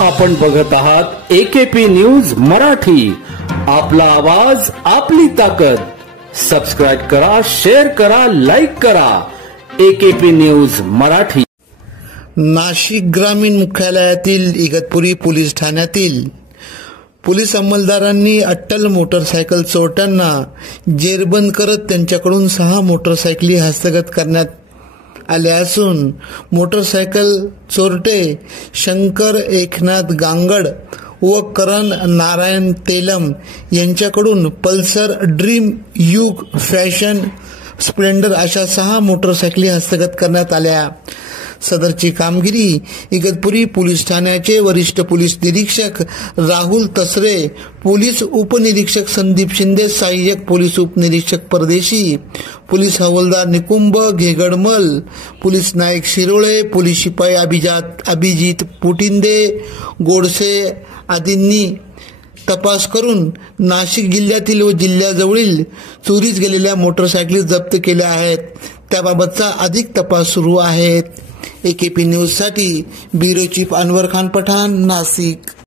आपण बघत आहात AKP न्यूज मराठी. आपला आवाज आपली ताकद. सबस्क्राइब करा, शेअर करा, लाईक करा. AKP news Marathi. नाशिक ग्रामीण मुख्यालयातील इगतपुरी पोलीस ठाण्यातील पोलीस अंमलदारांनी अट्टल मोटरसायकल चोरट्यांना जेरबंद करत त्यांच्याकडून 6 मोटरसायकली हस्तगत करण्यात आल्या असून मोटरसायकल चोरटे शंकर एकनाथ गांगड व करण नारायण तेलम यांच्याकडून पल्सर, ड्रीम, युग, फॅशन, स्प्लेंडर अशा 6 मोटरसायकली हस्तगत करण्यात आल्या. सदरची कामगिरी इगतपुरी पोलीस ठाण्याचे वरिष्ठ पोलीस निरीक्षक राहुल तसरे, पोलीस उपनिरीक्षक संदीप शिंदे, सहाय्यक पोलीस उपनिरीक्षक परदेशी, पोलीस हवालदार निकुंभ घेगडमल, पोलीस नायक शिरोळे, पोलीस शिपाई अभिजित पुटिंदे, गोडसे आदींनी तपास करून नाशिक जिल्ह्यातील व जिल्ह्याजवळील चोरीस गेलेल्या मोटरसायकली जप्त केल्या आहेत. त्याबाबतचा अधिक तपास सुरू आहे. AKP न्यूज साठी ब्युरो चीफ अनवर खान पठाण, नाशिक.